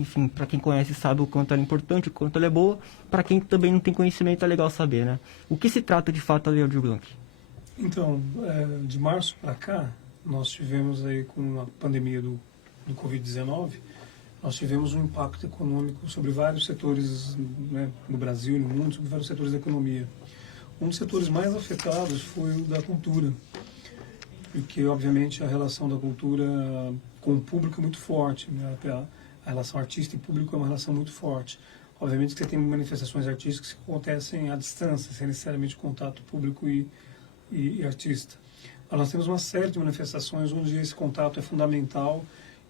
enfim, para quem conhece sabe o quanto ela é importante, o quanto ela é boa. Para quem também não tem conhecimento é legal saber, né? O que se trata de fato a Lei Aldir Blanc? Então, de março para cá, nós tivemos aí com a pandemia do Covid-19, nós tivemos um impacto econômico sobre vários setores, né, no Brasil e no mundo, sobre vários setores da economia. Um dos setores mais afetados foi o da cultura, porque, obviamente, a relação da cultura com o público é muito forte, né? A relação artista e público é uma relação muito forte. Obviamente que você tem manifestações artísticas que acontecem à distância, sem necessariamente contato público e artista. Mas nós temos uma série de manifestações onde esse contato é fundamental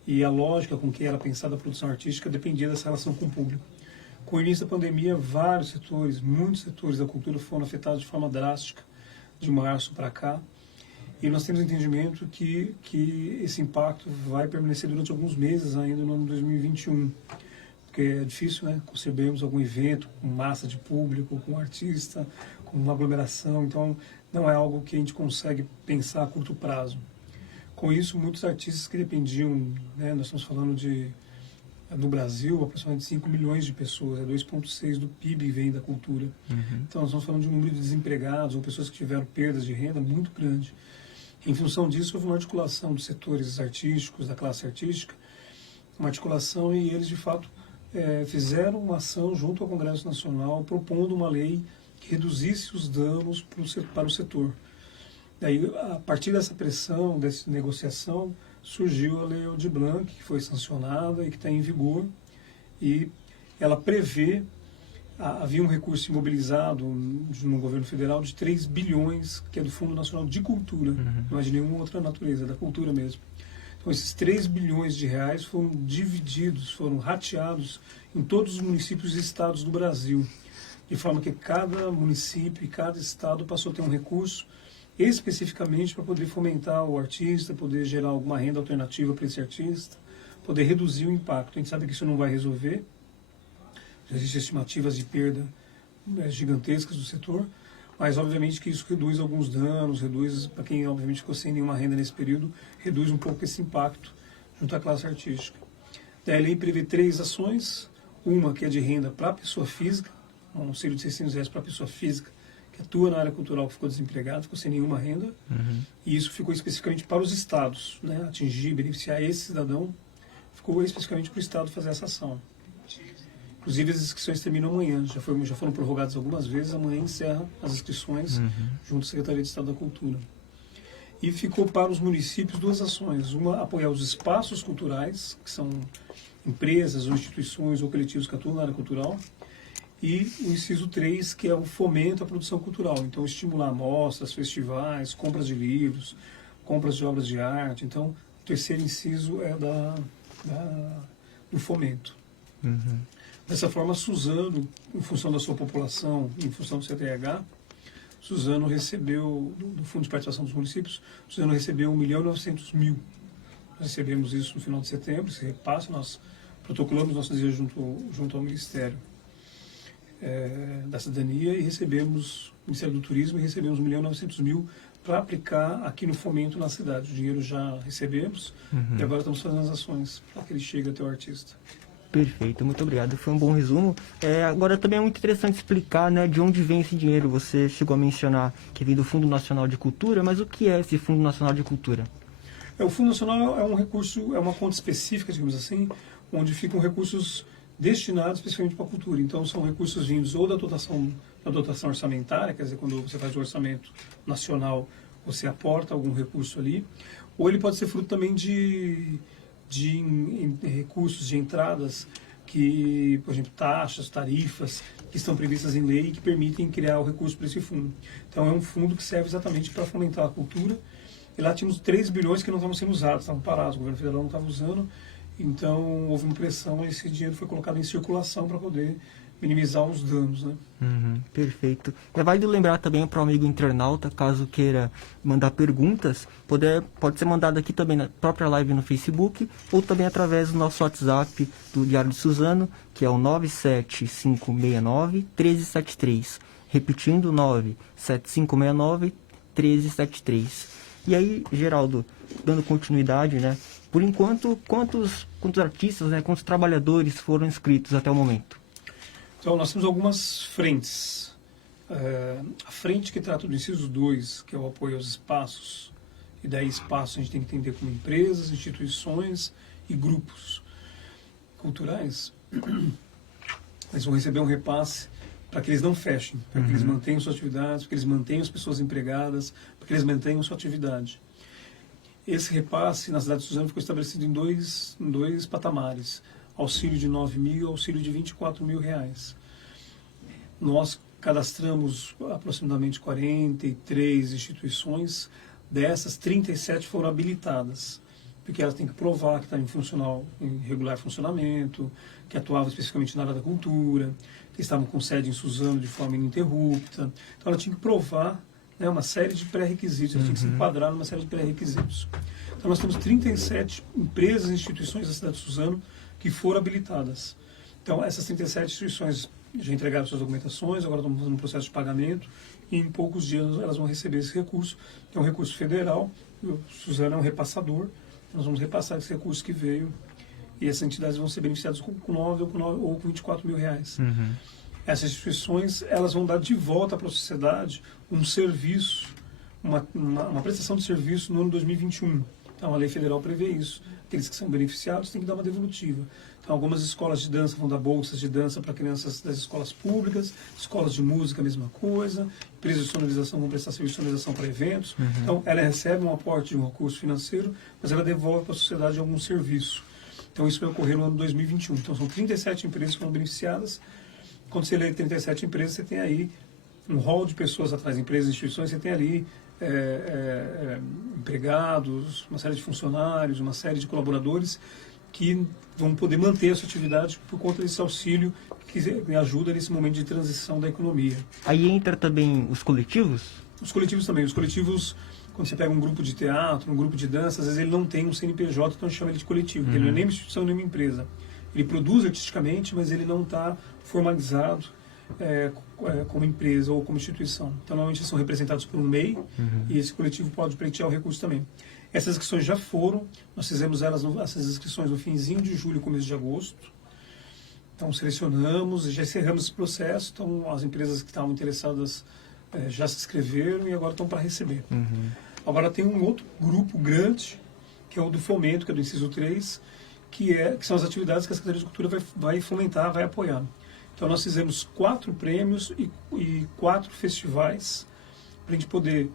e a lógica com que era pensada a produção artística dependia dessa relação com o público. Com o início da pandemia, vários setores, muitos setores da cultura foram afetados de forma drástica, de março para cá, e nós temos entendimento que esse impacto vai permanecer durante alguns meses ainda no ano de 2021, porque é difícil, né, concebermos algum evento com massa de público, com artista, com uma aglomeração, então não é algo que a gente consegue pensar a curto prazo. Com isso, muitos artistas que dependiam, né, nós estamos falando no Brasil, aproximadamente 5 milhões de pessoas, 2,6% do PIB vem da cultura. Então, nós estamos falando de um número de desempregados ou pessoas que tiveram perdas de renda muito grande. Em função disso, houve uma articulação dos setores artísticos, da classe artística, uma articulação e eles, de fato, fizeram uma ação junto ao Congresso Nacional propondo uma lei que reduzisse os danos para o setor. Daí, a partir dessa pressão, dessa negociação, surgiu a Lei Aldir Blanc, que foi sancionada e que está em vigor, e ela prevê, havia um recurso imobilizado no governo federal de 3 bilhões, que é do Fundo Nacional de Cultura, não é de nenhuma outra natureza, é da cultura mesmo. Então, esses 3 bilhões de reais foram divididos, foram rateados em todos os municípios e estados do Brasil, de forma que cada município e cada estado passou a ter um recurso especificamente para poder fomentar o artista, poder gerar alguma renda alternativa para esse artista, poder reduzir o impacto. A gente sabe que isso não vai resolver, já existem estimativas de perda gigantescas do setor, mas obviamente que isso reduz alguns danos, reduz, para quem obviamente ficou sem nenhuma renda nesse período, reduz um pouco esse impacto junto à classe artística. Daí a lei prevê 3 ações, uma que é de renda para a pessoa física, um auxílio de R$600 para a pessoa física, que atua na área cultural, que ficou desempregado, ficou sem nenhuma renda, e isso ficou especificamente para os estados, né, atingir, beneficiar esse cidadão, ficou especificamente para o estado fazer essa ação. Inclusive as inscrições terminam amanhã, já foram prorrogadas algumas vezes, amanhã encerra as inscrições junto à Secretaria de Estado da Cultura. E ficou para os municípios 2 ações, uma apoiar os espaços culturais, que são empresas ou instituições ou coletivos que atuam na área cultural, e o inciso 3, que é o fomento à produção cultural. Então, estimular mostras, festivais, compras de livros, compras de obras de arte. Então, o terceiro inciso é do fomento. Dessa forma, Suzano, em função da sua população, em função do CTH, Suzano recebeu, do Fundo de Participação dos Municípios, Suzano recebeu 1.900.000. Nós recebemos isso no final de setembro, esse repasse, nós protocolamos nosso desejo junto ao Ministério da Cidadania e recebemos, Ministério do Turismo, e recebemos 1.900.000 para aplicar aqui no fomento na cidade. O dinheiro já recebemos e agora estamos fazendo as ações para que ele chegue até o artista. Perfeito, muito obrigado. Foi um bom resumo. Agora também é muito interessante explicar, né, de onde vem esse dinheiro. Você chegou a mencionar que vem do Fundo Nacional de Cultura, mas o que é esse Fundo Nacional de Cultura? O Fundo Nacional é um recurso, é uma conta específica, digamos assim, onde ficam recursos destinados especificamente para a cultura. Então, são recursos vindos ou da dotação orçamentária, quer dizer, quando você faz o orçamento nacional, você aporta algum recurso ali, ou ele pode ser fruto também de recursos, de entradas, que, por exemplo, taxas, tarifas, que estão previstas em lei e que permitem criar o recurso para esse fundo. Então, é um fundo que serve exatamente para fomentar a cultura. E lá tínhamos 3 bilhões que não estavam sendo usados, estavam parados, o governo federal não estava usando. Então, houve uma pressão e esse dinheiro foi colocado em circulação para poder minimizar os danos, né? Perfeito. É válido lembrar também para o amigo internauta, caso queira mandar perguntas, pode ser mandado aqui também na própria live no Facebook, ou também através do nosso WhatsApp do Diário de Suzano, que é o 97569-1373. Repetindo, 97569-1373. E aí, Geraldo, dando continuidade, né? Por enquanto, quantos artistas, né, quantos trabalhadores foram inscritos até o momento? Então, nós temos algumas frentes. A frente que trata do inciso 2, que é o apoio aos espaços, e daí espaço a gente tem que entender como empresas, instituições e grupos culturais, eles vão receber um repasse para que eles não fechem, para que eles mantenham suas atividades, para que eles mantenham as pessoas empregadas, para que eles mantenham sua atividade. Esse repasse na cidade de Suzano ficou estabelecido em dois patamares, auxílio de 9 mil e auxílio de 24 mil reais. Nós cadastramos aproximadamente 43 instituições, dessas 37 foram habilitadas, porque elas têm que provar que está em regular funcionamento, que atuava especificamente na área da cultura, que estavam com sede em Suzano de forma ininterrupta. Então ela tinha que provar, né, uma série de pré-requisitos, ela tinha que se enquadrar numa série de pré-requisitos. Então nós temos 37 empresas e instituições da cidade de Suzano que foram habilitadas. Então essas 37 instituições já entregaram suas documentações, agora estão fazendo um processo de pagamento, e em poucos dias elas vão receber esse recurso, que é um recurso federal. O Suzano é um repassador, nós vamos repassar esse recurso que veio, e essas entidades vão ser beneficiadas com 9 ou com 24 mil reais. Essas instituições, elas vão dar de volta para a sociedade um serviço, uma prestação de serviço no ano 2021. Então a lei federal prevê isso. Aqueles que são beneficiados têm que dar uma devolutiva. Então algumas escolas de dança vão dar bolsas de dança para crianças das escolas públicas, escolas de música a mesma coisa, empresas de sonorização vão prestar serviço de sonorização para eventos. Então ela recebe um aporte de um recurso financeiro, mas ela devolve para a sociedade algum serviço. Então isso vai ocorrer no ano 2021. Então são 37 empresas que foram beneficiadas. Quando você lê 37 empresas, você tem aí um rol de pessoas atrás, empresas e instituições, você tem ali empregados, uma série de funcionários, uma série de colaboradores que vão poder manter a sua atividade por conta desse auxílio que ajuda nesse momento de transição da economia. Aí entra também os coletivos? Os coletivos também. Os coletivos, quando você pega um grupo de teatro, um grupo de dança, às vezes ele não tem um CNPJ, então a gente chama ele de coletivo, porque ele não é nem uma instituição, nem uma empresa. Ele produz artisticamente, mas ele não está formalizado como empresa ou como instituição. Então, normalmente eles são representados por um MEI, e esse coletivo pode pleitear o recurso também. Essas inscrições já foram, nós fizemos essas inscrições no finzinho de julho, começo de agosto. Então, selecionamos e já encerramos esse processo. Então, as empresas que estavam interessadas já se inscreveram e agora estão para receber. Agora, tem um outro grupo grande, que é o do fomento, que é do inciso 3, que são as atividades que a Secretaria de Cultura vai fomentar, vai apoiar. Então, nós fizemos 4 prêmios e 4 festivais para a gente poder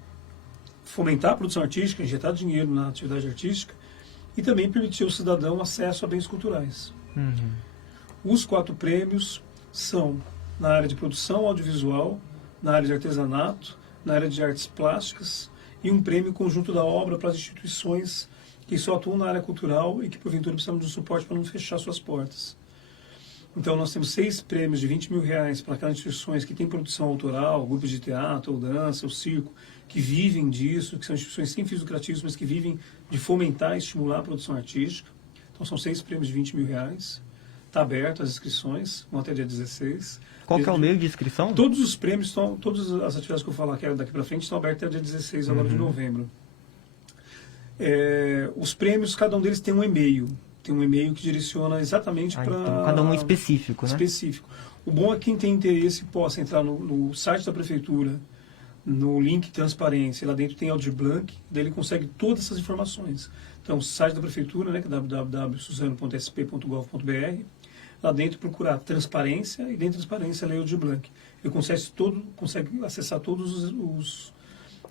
fomentar a produção artística, injetar dinheiro na atividade artística e também permitir ao cidadão acesso a bens culturais. Os 4 prêmios são na área de produção audiovisual, na área de artesanato, na área de artes plásticas e um prêmio conjunto da obra para as instituições que só atuam na área cultural e que porventura precisam de um suporte para não fechar suas portas. Então, nós temos 6 prêmios de 20 mil reais para aquelas instituições que têm produção autoral, grupos de teatro, ou dança, ou circo, que vivem disso, que são instituições sem fins lucrativos, mas que vivem de fomentar e estimular a produção artística. Então, são 6 prêmios de 20 mil reais. Está aberto as inscrições, vão até dia 16. Qual que é o meio de inscrição? Todos os prêmios, todas as atividades que eu vou falar que daqui para frente, estão abertas até dia 16 agora de novembro. Os prêmios, cada um deles tem um e-mail. Tem um e-mail que direciona exatamente para... Então, cada um é específico, né? Específico. O bom é que quem tem interesse possa entrar no site da Prefeitura, no link Transparência, lá dentro tem Audiblanc, daí ele consegue todas essas informações. Então, o site da Prefeitura, né, que é www.suzano.sp.gov.br, lá dentro procurar Transparência, e dentro de Transparência lê Audiblanc. Ele consegue acessar todos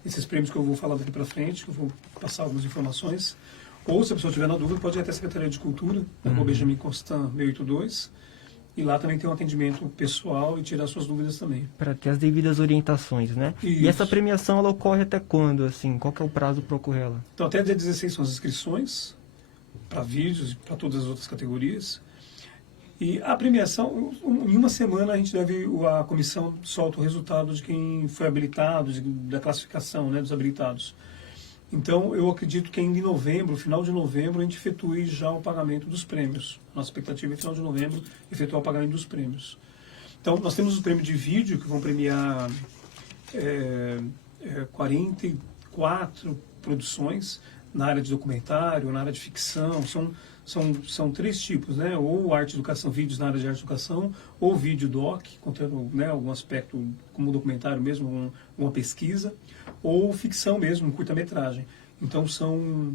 esses prêmios que eu vou falar daqui para frente, que eu vou passar algumas informações. Ou, se a pessoa tiver na dúvida, pode ir até a Secretaria de Cultura, na Rua Benjamin Constant 682, e lá também tem um atendimento pessoal e tirar suas dúvidas também. Para ter as devidas orientações, né? Isso. E essa premiação, ela ocorre até quando, assim? Qual que é o prazo para ocorrer ela? Então, até dia 16 são as inscrições, para vídeos e para todas as outras categorias. E a premiação, em uma semana a comissão solta o resultado de quem foi habilitado, da classificação, né, dos habilitados. Então, eu acredito que ainda em novembro, final de novembro, a gente efetue já o pagamento dos prêmios. Nossa expectativa é, final de novembro, efetuar o pagamento dos prêmios. Então, nós temos os prêmios de vídeo, que vão premiar 44 produções na área de documentário, na área de ficção. São três tipos, né? Ou arte educação, vídeos na área de arte educação, ou vídeo doc, contando, né, algum aspecto como documentário mesmo, uma pesquisa, ou ficção mesmo, curta-metragem. Então são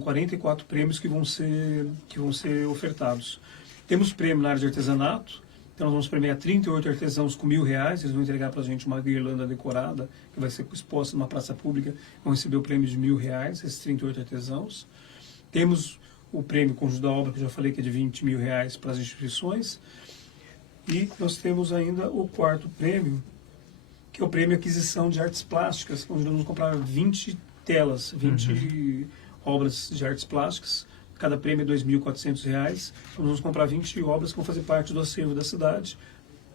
44 prêmios que vão ser ofertados. Temos prêmio na área de artesanato. Então nós vamos premiar 38 artesãos com R$1.000, eles vão entregar para a gente uma guirlanda decorada, que vai ser exposta numa praça pública, vão receber o prêmio de R$1.000, esses 38 artesãos. Temos o prêmio Conjunto da Obra, que eu já falei que é de R$20.000 para as instituições. E nós temos ainda o quarto prêmio, que é o prêmio Aquisição de Artes Plásticas, onde nós vamos comprar 20 telas, 20 obras de artes plásticas. Cada prêmio é R$2.400. Então, nós vamos comprar 20 obras que vão fazer parte do acervo da cidade.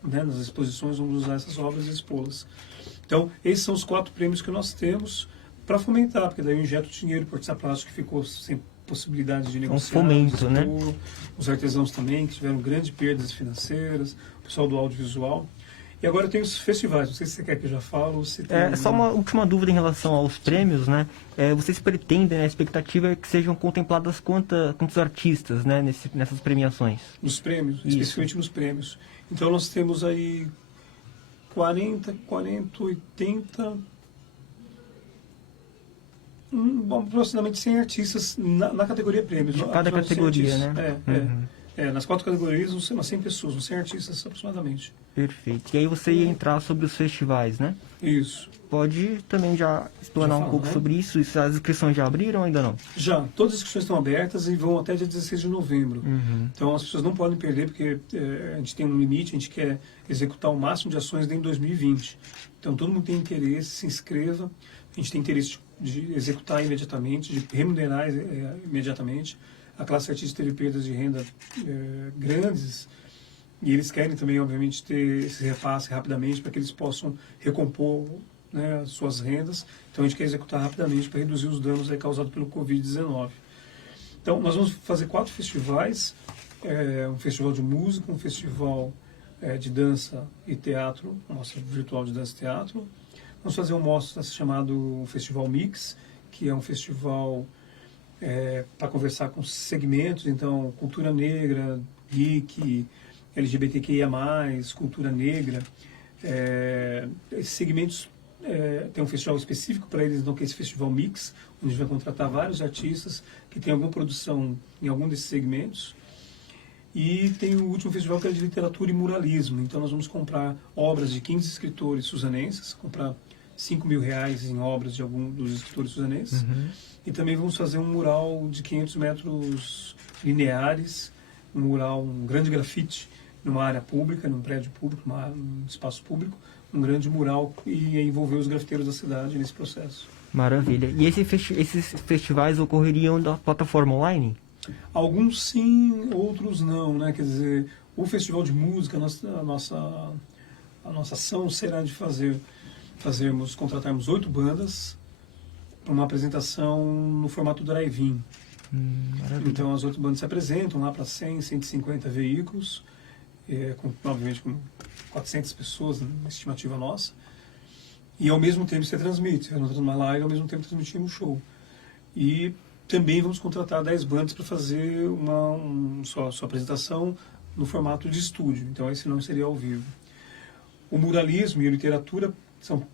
Né? Nas exposições, vamos usar essas obras e expô-las. Então, esses são os 4 prêmios que nós temos para fomentar, porque daí eu injeto dinheiro para o artista plástico que ficou sem possibilidade de negociar. Fomento, né? Os artesãos também, que tiveram grandes perdas financeiras, o pessoal do audiovisual. E agora tem os festivais, não sei se você quer que eu já falo. Se tem... Só uma última dúvida em relação aos prêmios, né? Vocês pretendem, né, a expectativa é que sejam contempladas quantos artistas, né, nessas premiações? Nos prêmios, especificamente nos prêmios. Então nós temos aí 40, 80... aproximadamente 100 artistas na categoria prêmios. De cada categoria, né? Nas 4 categorias, umas 100 pessoas, uns 100 artistas aproximadamente. Perfeito. E aí você ia entrar sobre os festivais, né? Isso. Pode também já explanar um pouco sobre isso? As inscrições já abriram ou ainda não? Já. Todas as inscrições estão abertas e vão até dia 16 de novembro. Então as pessoas não podem perder, porque a gente tem um limite, a gente quer executar o máximo de ações dentro de 2020. Então todo mundo tem interesse, se inscreva. A gente tem interesse de executar imediatamente, de remunerar imediatamente. A classe artística teve perdas de renda grandes e eles querem também, obviamente, ter esse repasse rapidamente para que eles possam recompor, né, as suas rendas. Então a gente quer executar rapidamente para reduzir os danos aí causados pelo Covid-19. Então nós vamos fazer 4 festivais, um festival de música, um festival de dança e teatro, mostra virtual de dança e teatro. Vamos fazer um mostra chamado Festival Mix, que é um festival para conversar com segmentos, então cultura negra, geek, LGBTQIA+, cultura negra. Esses segmentos tem um festival específico para eles, então, que é esse Festival Mix, onde a gente vai contratar vários artistas que têm alguma produção em algum desses segmentos. E tem o último festival que é de literatura e muralismo, então nós vamos comprar obras de 15 escritores suzanenses, comprar R$5.000 em obras de algum dos escritores suzanenses. E também vamos fazer um mural de 500 metros lineares, um grande grafite numa área pública, num prédio público, num espaço público, um grande mural e envolver os grafiteiros da cidade nesse processo. Maravilha. E esses festivais ocorreriam da plataforma online? Alguns sim, outros não, né? Quer dizer, o festival de música, a nossa ação será de contratarmos 8 bandas para uma apresentação no formato drive-in. Então as 8 bandas se apresentam lá para 100, 150 veículos, obviamente com 400 pessoas, uma estimativa nossa, e ao mesmo tempo você transmite, nós uma live, ao mesmo tempo transmitimos um show. E também vamos contratar 10 bandas para fazer sua apresentação no formato de estúdio, então esse não seria ao vivo. O muralismo e a literatura são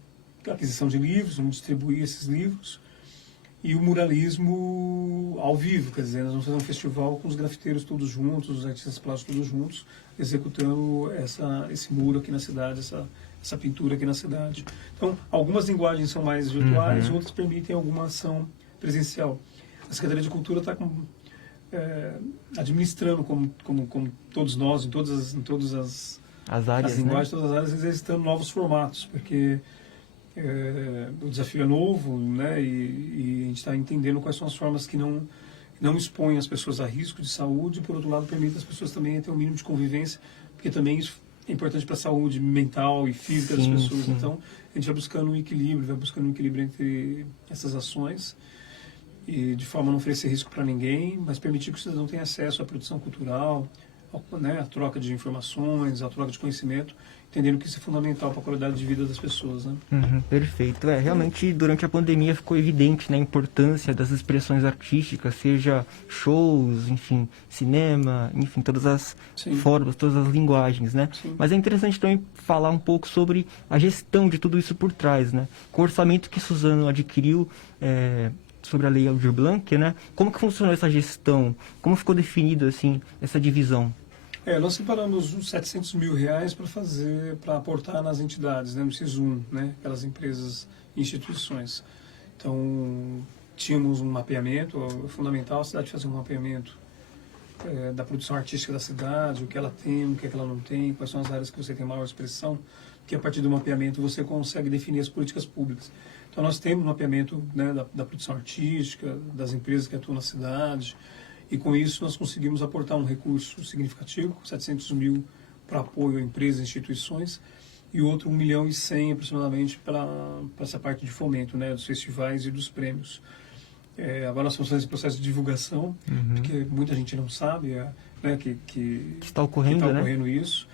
aquisição de livros, vamos distribuir esses livros, e o muralismo ao vivo, quer dizer, nós vamos fazer um festival com os grafiteiros todos juntos, os artistas plásticos todos juntos, executando esse muro aqui na cidade, essa pintura aqui na cidade. Então, algumas linguagens são mais virtuais, outras permitem alguma ação presencial. A Secretaria de Cultura está administrando, como todos nós, em todas as áreas, linguagens, todas as áreas, exercitando novos formatos, porque o desafio é novo, né, e a gente está entendendo quais são as formas que não expõem as pessoas a risco de saúde e, por outro lado, permitem as pessoas também ter um mínimo de convivência, porque também isso é importante para a saúde mental e física das pessoas. Sim. Então, a gente vai buscando um equilíbrio entre essas ações, e de forma a não oferecer risco para ninguém, mas permitir que o cidadão tenha acesso à produção cultural, né, a troca de informações, a troca de conhecimento, entendendo que isso é fundamental para a qualidade de vida das pessoas, né? Perfeito. Realmente durante a pandemia ficou evidente, né, a importância das expressões artísticas, seja shows, enfim, cinema, enfim, todas as Sim. formas, todas as linguagens, né? Sim. Mas é interessante também falar um pouco sobre a gestão de tudo isso por trás, né? Com o orçamento que Suzano adquiriu, sobre a Lei Aldir Blanc, né? Como que funcionou essa gestão? Como ficou definido, assim, essa divisão? Nós separamos uns R$ 700 mil para aportar nas entidades, né, no SISU, né, aquelas empresas e instituições. Então, tínhamos um mapeamento, é fundamental a cidade fazer um mapeamento da produção artística da cidade, o que ela tem, o que ela não tem, quais são as áreas que você tem maior expressão, que a partir do mapeamento você consegue definir as políticas públicas. Então, nós temos um mapeamento, né, da produção artística, das empresas que atuam na cidade, e com isso nós conseguimos aportar um recurso significativo, 700 mil para apoio a empresas e instituições, e outro 1,1 milhão aproximadamente para essa parte de fomento, né, dos festivais e dos prêmios. Agora nós estamos fazendo esse processo de divulgação, porque muita gente não sabe, né, que está ocorrendo, né? Isso.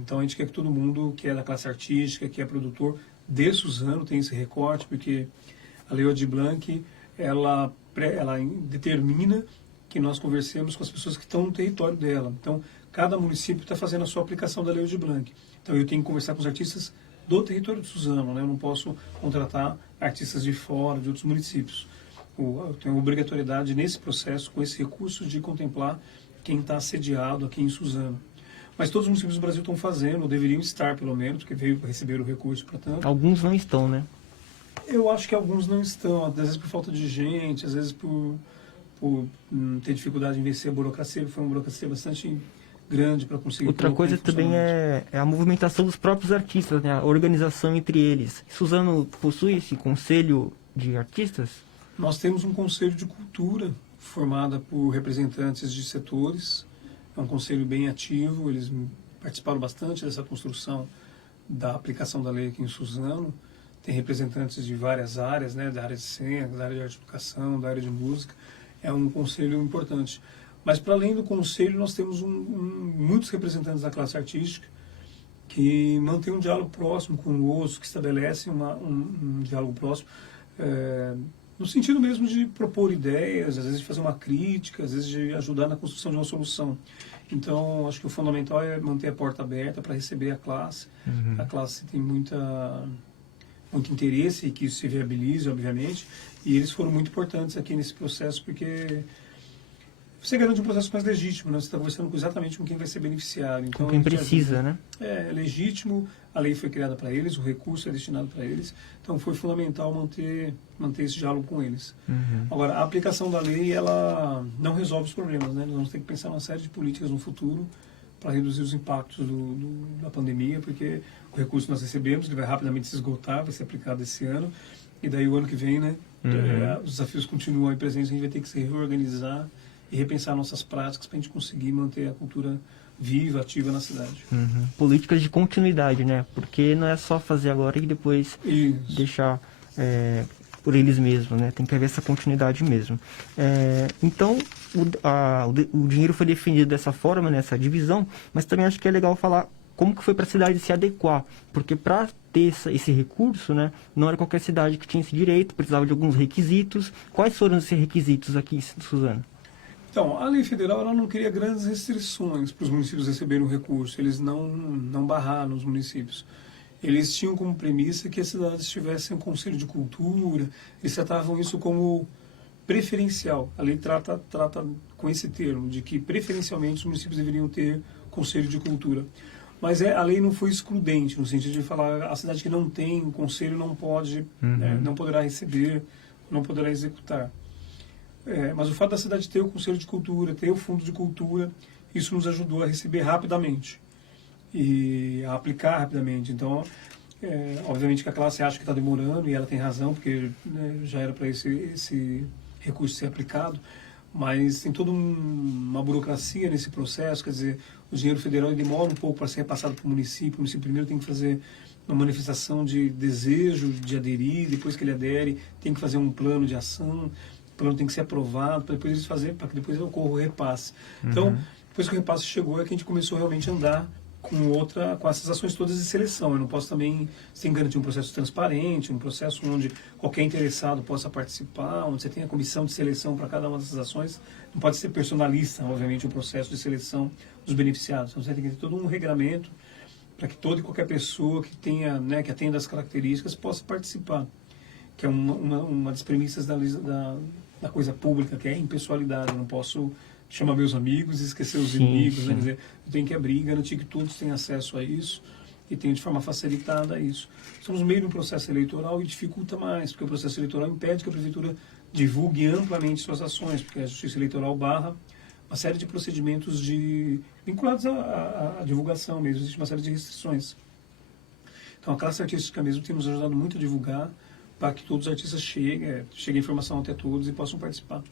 Então a gente quer que todo mundo que é da classe artística, que é produtor, de Suzano tem esse recorte, porque a Lei Aldir Blanc, ela determina que nós conversemos com as pessoas que estão no território dela. Então, cada município está fazendo a sua aplicação da Lei Aldir Blanc. Então, eu tenho que conversar com os artistas do território de Suzano, né? Eu não posso contratar artistas de fora, de outros municípios. Eu tenho obrigatoriedade nesse processo, com esse recurso, de contemplar quem está sediado aqui em Suzano. Mas todos os municípios do Brasil estão fazendo, ou deveriam estar, pelo menos, porque veio receber o recurso para tanto. Alguns não estão, né? Eu acho que alguns não estão, às vezes por falta de gente, às vezes por ter dificuldade em vencer a burocracia. Foi uma burocracia bastante grande para conseguir... Outra coisa também é a movimentação dos próprios artistas, né? A organização entre eles. Suzano possui esse conselho de artistas? Nós temos um conselho de cultura formado por representantes de setores. É um conselho bem ativo, eles participaram bastante dessa construção da aplicação da lei aqui em Suzano. Tem representantes de várias áreas, né? Da área de cena, da área de arte e educação, da área de música. É um conselho importante. Mas, para além do conselho, nós temos muitos representantes da classe artística que mantêm um diálogo próximo conosco, que estabelecem um diálogo próximo, no sentido mesmo de propor ideias, às vezes de fazer uma crítica, às vezes de ajudar na construção de uma solução. Então, acho que o fundamental é manter a porta aberta para receber a classe. A classe tem muito interesse e que isso se viabilize, obviamente, e eles foram muito importantes aqui nesse processo, porque você garante um processo mais legítimo, né? Você está conversando exatamente com quem vai ser beneficiário. Então, com quem precisa, né? É legítimo, a lei foi criada para eles, o recurso é destinado para eles, então foi fundamental manter esse diálogo com eles. Agora, a aplicação da lei, ela não resolve os problemas, né? Nós vamos ter que pensar uma série de políticas no futuro para reduzir os impactos da pandemia, porque o recurso que nós recebemos, ele vai rapidamente se esgotar, vai ser aplicado esse ano, e daí o ano que vem, né, os desafios continuam aí presentes, a gente vai ter que se reorganizar e repensar nossas práticas para a gente conseguir manter a cultura viva, ativa na cidade. Políticas de continuidade, né? Porque não é só fazer agora e depois deixar por eles mesmos, né? Tem que haver essa continuidade mesmo. Então, o dinheiro foi definido dessa forma, nessa divisão, mas também acho que é legal falar como que foi para a cidade se adequar, porque para ter esse recurso, né, não era qualquer cidade que tinha esse direito, precisava de alguns requisitos. Quais foram esses requisitos aqui em Suzano? Então, a lei federal ela não cria grandes restrições para os municípios receberem o recurso, eles não barraram os municípios. Eles tinham como premissa que as cidades tivessem um conselho de cultura, eles tratavam isso como preferencial. A lei trata com esse termo, de que preferencialmente os municípios deveriam ter conselho de cultura. Mas a lei não foi excludente, no sentido de falar a cidade que não tem o conselho não pode, não poderá receber, não poderá executar. Mas o fato da cidade ter o conselho de cultura, ter o fundo de cultura, isso nos ajudou a receber rapidamente e a aplicar rapidamente. Então, obviamente que a classe acha que está demorando, e ela tem razão, porque já era para esse recurso ser aplicado, mas tem toda uma burocracia nesse processo, quer dizer, o dinheiro federal demora um pouco para ser repassado para o município primeiro tem que fazer uma manifestação de desejo de aderir, depois que ele adere, tem que fazer um plano de ação, o plano tem que ser aprovado, para depois eles para que depois ocorra o repasse. Então, Depois que o repasse chegou, é que a gente começou realmente a andar com essas ações todas de seleção. Eu não posso também, sem garantir um processo transparente, um processo onde qualquer interessado possa participar, onde você tem a comissão de seleção para cada uma dessas ações. Não pode ser personalista, obviamente, o processo de seleção dos beneficiados. Então, você tem que ter todo um regramento para que toda e qualquer pessoa que tenha, né, que atenda as características possa participar, que é uma das premissas da coisa pública, que é a impessoalidade. Eu não posso chamar meus amigos e esquecer os inimigos, né? Quer dizer, eu tenho que abrir e garantir que todos têm acesso a isso e tenham de forma facilitada isso. Estamos no meio de um processo eleitoral e dificulta mais, porque o processo eleitoral impede que a prefeitura divulgue amplamente suas ações, porque a justiça eleitoral barra uma série de procedimentos vinculados à divulgação mesmo, existe uma série de restrições. Então a classe artística mesmo tem nos ajudado muito a divulgar, para que todos os artistas chegue a informação até todos e possam participar.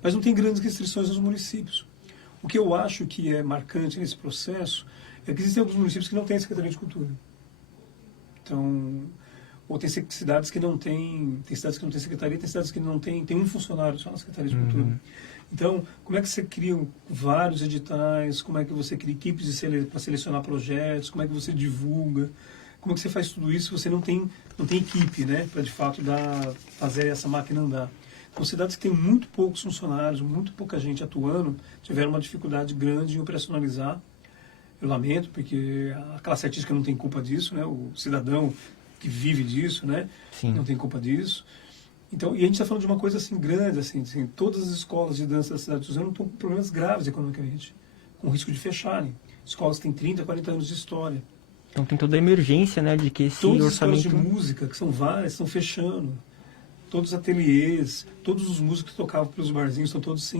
Mas não tem grandes restrições nos municípios. O que eu acho que é marcante nesse processo é que existem alguns municípios que não têm Secretaria de Cultura. Então, ou tem cidades que não têm, secretaria, tem cidades que não tem um funcionário só na Secretaria de Cultura. Então, como é que você cria vários editais, como é que você cria equipes para selecionar projetos, como é que você divulga, como é que você faz tudo isso se você não tem equipe, né, para de fato fazer essa máquina andar. Então, cidades que têm muito poucos funcionários, muito pouca gente atuando, tiveram uma dificuldade grande em operacionalizar. Eu lamento, porque a classe artística não tem culpa disso, né, o cidadão que vive disso, né, não tem culpa disso. Então, e a gente está falando de uma coisa assim grande, assim, todas as escolas de dança da cidade de Suzano estão com problemas graves economicamente, com risco de fecharem. Escolas que têm 30, 40 anos de história. Então tem toda a emergência, né, de que esse todas orçamento... Todas as escolas de música, que são várias, estão fechando. Todos os ateliês, todos os músicos que tocavam pelos barzinhos estão todos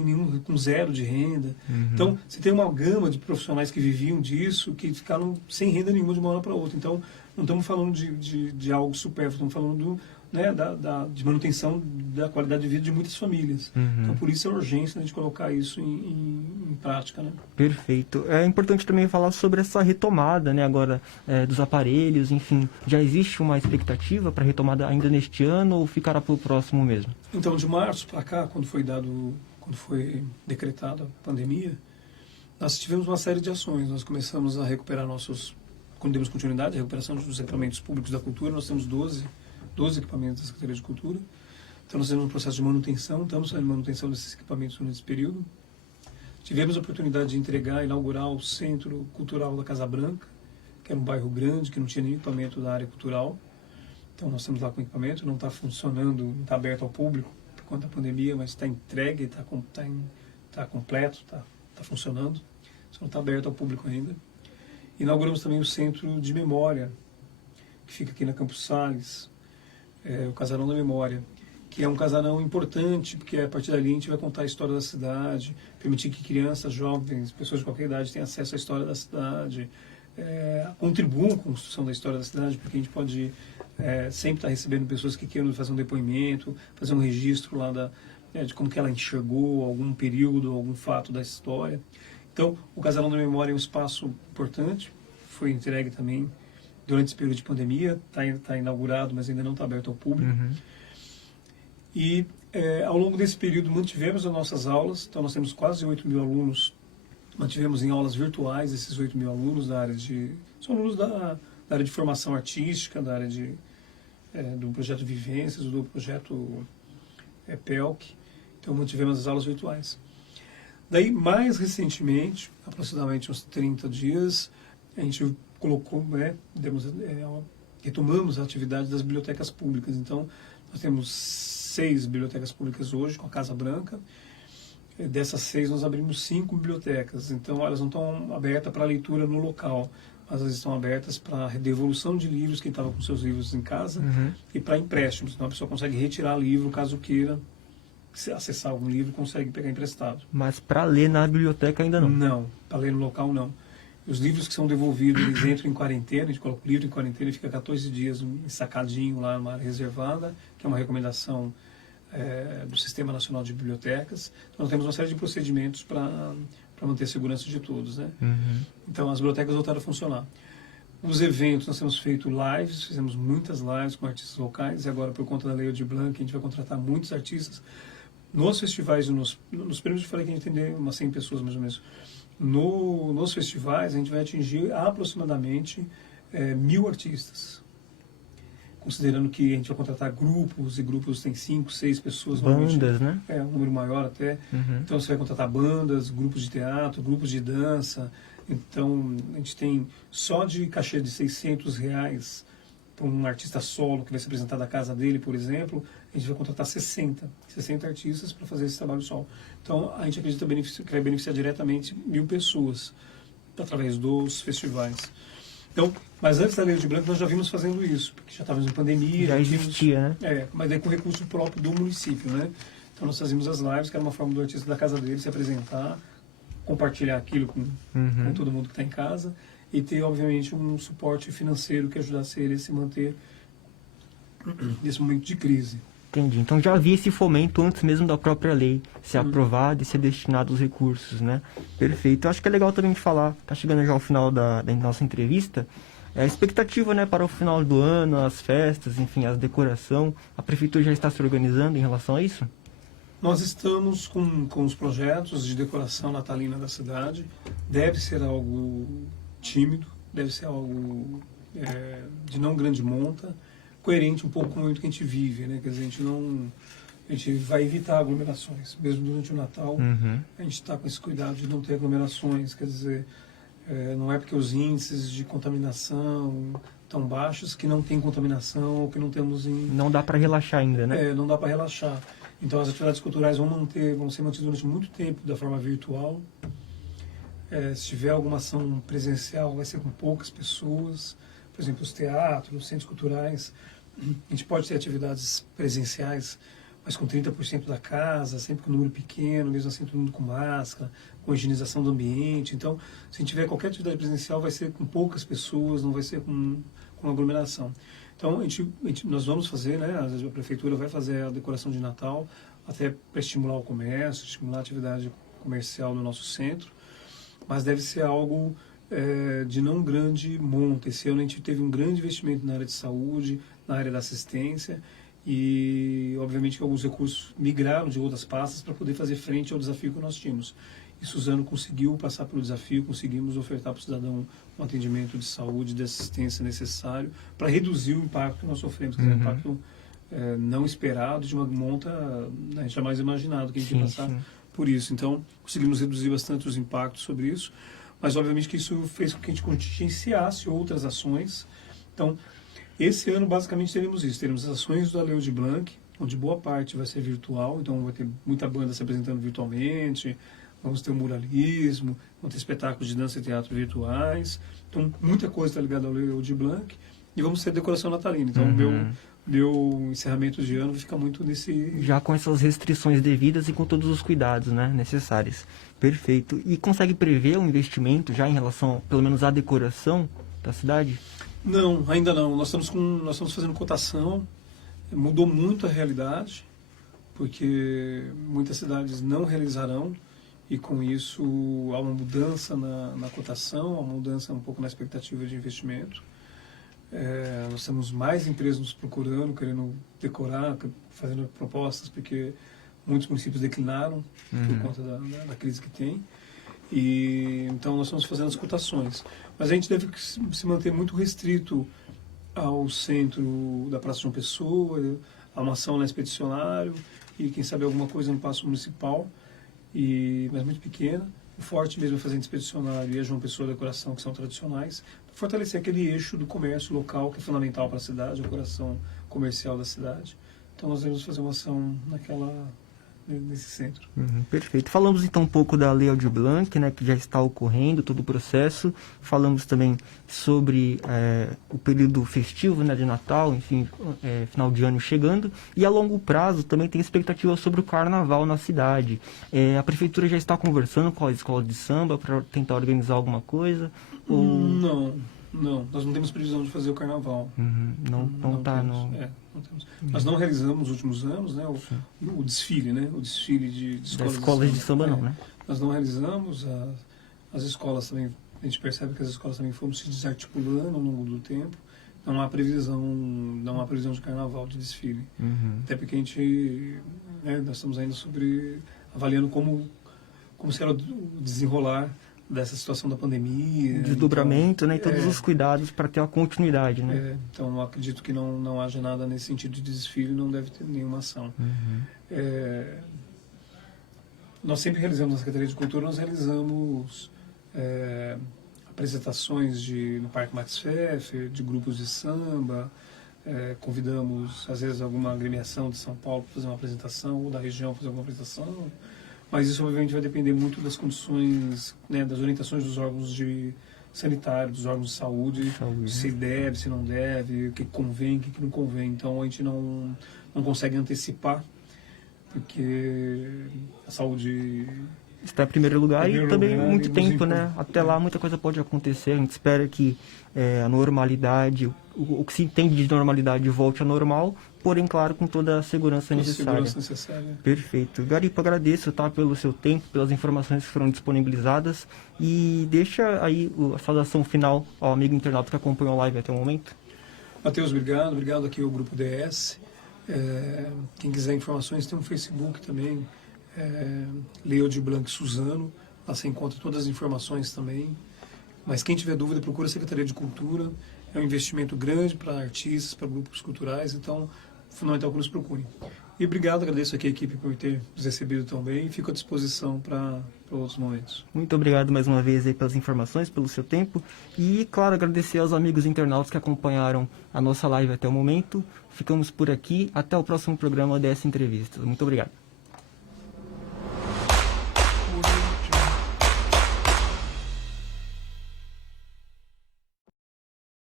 com zero de renda. Então, você tem uma gama de profissionais que viviam disso, que ficaram sem renda nenhuma de uma hora para outra. Então, não estamos falando de algo supérfluo, estamos falando de manutenção da qualidade de vida de muitas famílias. Então, por isso a urgência de colocar isso em prática, né? Perfeito. É importante também falar sobre essa retomada, né, agora dos aparelhos, enfim. Já existe uma expectativa para retomada ainda neste ano ou ficará para o próximo mesmo? Então, de março para cá, quando foi decretada a pandemia, nós tivemos uma série de ações. Nós começamos a recuperar quando demos continuidade, a recuperação dos equipamentos públicos da cultura. Nós temos 12 equipamentos da Secretaria de Cultura. Então, nós temos um processo de manutenção, estamos fazendo manutenção desses equipamentos nesse período. Tivemos a oportunidade de inaugurar o Centro Cultural da Casa Branca, que era um bairro grande, que não tinha nenhum equipamento da área cultural. Então, nós estamos lá com o equipamento, não está funcionando, não está aberto ao público por conta da pandemia, mas está entregue, está completo, está funcionando. Só não está aberto ao público ainda. Inauguramos também o Centro de Memória, que fica aqui na Campos Sales, o Casarão da Memória, que é um casarão importante, porque a partir dali a gente vai contar a história da cidade, permitir que crianças, jovens, pessoas de qualquer idade tenham acesso à história da cidade, contribuam com a construção da história da cidade, porque a gente pode sempre estar recebendo pessoas que queiram fazer um depoimento, fazer um registro lá de como que ela enxergou algum período, algum fato da história. Então, o Casarão da Memória é um espaço importante, foi entregue também durante esse período de pandemia, está inaugurado, mas ainda não está aberto ao público. E ao longo desse período mantivemos as nossas aulas, então nós temos quase 8 mil alunos, mantivemos em aulas virtuais esses 8 mil alunos são alunos da área de formação artística, da área do projeto Vivências, do projeto PELC, então mantivemos as aulas virtuais. Daí, mais recentemente, aproximadamente uns 30 dias, a gente retomamos a atividade das bibliotecas públicas. Então, nós temos 6 bibliotecas públicas hoje, com a Casa Branca. Dessas 6, nós abrimos 5 bibliotecas. Então, elas não estão abertas para leitura no local, mas elas estão abertas para devolução de livros, quem estava com seus livros em casa, e para empréstimos. Então, a pessoa consegue retirar livro, caso queira. Se acessar algum livro, consegue pegar emprestado. Mas para ler na biblioteca ainda não? Não, para ler no local não. Os livros que são devolvidos, eles entram em quarentena, a gente coloca o livro em quarentena e fica 14 dias ensacadinho lá numa área reservada, que é uma recomendação do Sistema Nacional de Bibliotecas. Então, nós temos uma série de procedimentos para manter a segurança de todos, né? Então, as bibliotecas voltaram a funcionar. Os eventos, nós temos feito lives, fizemos muitas lives com artistas locais, e agora, por conta da Lei Aldir Blanc, a gente vai contratar muitos artistas. Nos festivais, nos prêmios, eu falei que a gente tem umas 100 pessoas, mais ou menos. Nos festivais, a gente vai atingir aproximadamente 1.000 artistas. Considerando que a gente vai contratar grupos, e grupos tem 5, 6 pessoas. Bandas, né? Um número maior até. Então você vai contratar bandas, grupos de teatro, grupos de dança. Então a gente tem só de cachê de R$ 600 para um artista solo que vai se apresentar da casa dele, por exemplo, a gente vai contratar 60 artistas para fazer esse trabalho solo. Então a gente acredita que vai beneficiar diretamente 1.000 pessoas através dos festivais. Então, mas antes da Lei Aldir Blanc nós já vimos fazendo isso, porque já estávamos em pandemia. Já existia, né? Mas daí com recurso próprio do município, né? Então nós fazíamos as lives, que era uma forma do artista da casa dele se apresentar, compartilhar aquilo com todo mundo que está em casa e ter, obviamente, um suporte financeiro que ajudasse ele a se manter nesse momento de crise. Entendi. Então já havia esse fomento antes mesmo da própria lei ser aprovada e ser destinado os recursos, né? Perfeito. Eu acho que é legal também falar, tá chegando já ao final da nossa entrevista, a expectativa, né, para o final do ano, as festas, enfim, as decoração. A prefeitura já está se organizando em relação a isso? Nós estamos com os projetos de decoração natalina da cidade. Deve ser algo tímido, deve ser algo de não grande monta, coerente um pouco com o momento que a gente vive, né? Quer dizer, a gente vai evitar aglomerações, mesmo durante o Natal. A gente está com esse cuidado de não ter aglomerações, quer dizer, não é porque os índices de contaminação tão baixos que não tem contaminação ou que não temos Não dá para relaxar ainda, né? não dá para relaxar. Então as atividades culturais vão ser mantidas durante muito tempo da forma virtual. Se tiver alguma ação presencial, vai ser com poucas pessoas. Por exemplo, os teatros, os centros culturais. A gente pode ter atividades presenciais, mas com 30% da casa, sempre com número pequeno, mesmo assim todo mundo com máscara, com higienização do ambiente. Então, se a gente tiver qualquer atividade presencial, vai ser com poucas pessoas, não vai ser com aglomeração. Então, nós vamos fazer, né, a prefeitura vai fazer a decoração de Natal, até para estimular o comércio, estimular a atividade comercial no nosso centro, mas deve ser algo de não grande monta. Esse ano a gente teve um grande investimento na área de saúde, na área da assistência, e obviamente que alguns recursos migraram de outras pastas para poder fazer frente ao desafio que nós tínhamos. E Suzano conseguiu passar pelo desafio, conseguimos ofertar para o cidadão um atendimento de saúde, de assistência necessário para reduzir o impacto que nós sofremos, que é um impacto não esperado, de uma monta jamais imaginado que a gente ia passar por isso. Então, conseguimos reduzir bastante os impactos sobre isso, mas obviamente que isso fez com que a gente contingenciasse outras ações. Então, esse ano basicamente teremos isso, teremos as ações da Lei Aldir Blanc, onde boa parte vai ser virtual, então vai ter muita banda se apresentando virtualmente, vamos ter o muralismo, vão ter espetáculos de dança e teatro virtuais, então muita coisa está ligada ao Lei Aldir Blanc, e vamos ter decoração natalina. Então meu encerramento de ano fica muito nesse... Já com essas restrições devidas e com todos os cuidados, né, necessários. Perfeito. E consegue prever um investimento já em relação, pelo menos, à decoração da cidade? Não, ainda não. Nós estamos fazendo cotação, mudou muito a realidade, porque muitas cidades não realizarão, e com isso há uma mudança na cotação, há uma mudança um pouco na expectativa de investimento. Nós temos mais empresas nos procurando, querendo decorar, fazendo propostas, porque muitos municípios declinaram por conta da crise que tem. E então nós estamos fazendo as cotações. Mas a gente deve se manter muito restrito ao centro da Praça João Pessoa, a uma ação na Expedicionário e quem sabe alguma coisa no Paço Municipal, mas muito pequena. O forte mesmo é fazer Expedicionário e a João Pessoa Decoração, que são tradicionais, para fortalecer aquele eixo do comércio local que é fundamental para a cidade, o coração comercial da cidade. Então nós devemos fazer uma ação nesse centro. Perfeito. Falamos então um pouco da Lei Aldir Blanc, né, que já está ocorrendo, todo o processo. Falamos também sobre o período festivo, né, de Natal, enfim, final de ano chegando. E a longo prazo também tem expectativa sobre o carnaval na cidade. A prefeitura já está conversando com a escola de samba para tentar organizar alguma coisa? Ou... Não, nós não temos previsão de fazer o carnaval. Não está no... Não temos. Nós não realizamos nos últimos anos, né, o desfile, né, o desfile de escolas de samba não, né? Nós não realizamos, as escolas também, a gente percebe que as escolas também foram se desarticulando ao longo do tempo. Não há previsão de carnaval, de desfile. Até porque nós estamos ainda avaliando como será o desenrolar dessa situação da pandemia. Desdobramento, então, né? E todos os cuidados para ter a continuidade, né? Então, acredito que não haja nada nesse sentido de desfile, não deve ter nenhuma ação. Nós sempre realizamos na Secretaria de Cultura, nós realizamos apresentações no Parque Max Pfeffer, de grupos de samba, convidamos, às vezes, alguma agremiação de São Paulo para fazer uma apresentação, ou da região para fazer alguma apresentação, mas isso, obviamente, vai depender muito das condições, né, das orientações dos órgãos sanitários, dos órgãos de saúde, se deve, se não deve, o que convém, o que não convém. Então, a gente não consegue antecipar, porque a saúde está em primeiro lugar e também muito tempo, inclusive, né? Até lá muita coisa pode acontecer. A gente espera que a normalidade, o que se entende de normalidade volte ao normal, porém, claro, com toda a segurança necessária. Perfeito. Garipo, agradeço, tá, pelo seu tempo, pelas informações que foram disponibilizadas e deixa aí a saudação final ao amigo internauta que acompanhou a live até o momento. Matheus, obrigado. Obrigado aqui ao Grupo DS. Quem quiser informações, tem um Facebook também, Leo de Blanc Suzano, lá você encontra todas as informações também. Mas quem tiver dúvida, procura a Secretaria de Cultura. É um investimento grande para artistas, para grupos culturais, então é fundamental que nos procurem. E obrigado, agradeço aqui a equipe por ter nos recebido tão bem e fico à disposição para outros momentos. Muito obrigado mais uma vez aí pelas informações, pelo seu tempo. E, claro, agradecer aos amigos internautas que acompanharam a nossa live até o momento. Ficamos por aqui. Até o próximo programa dessa entrevista. Muito obrigado.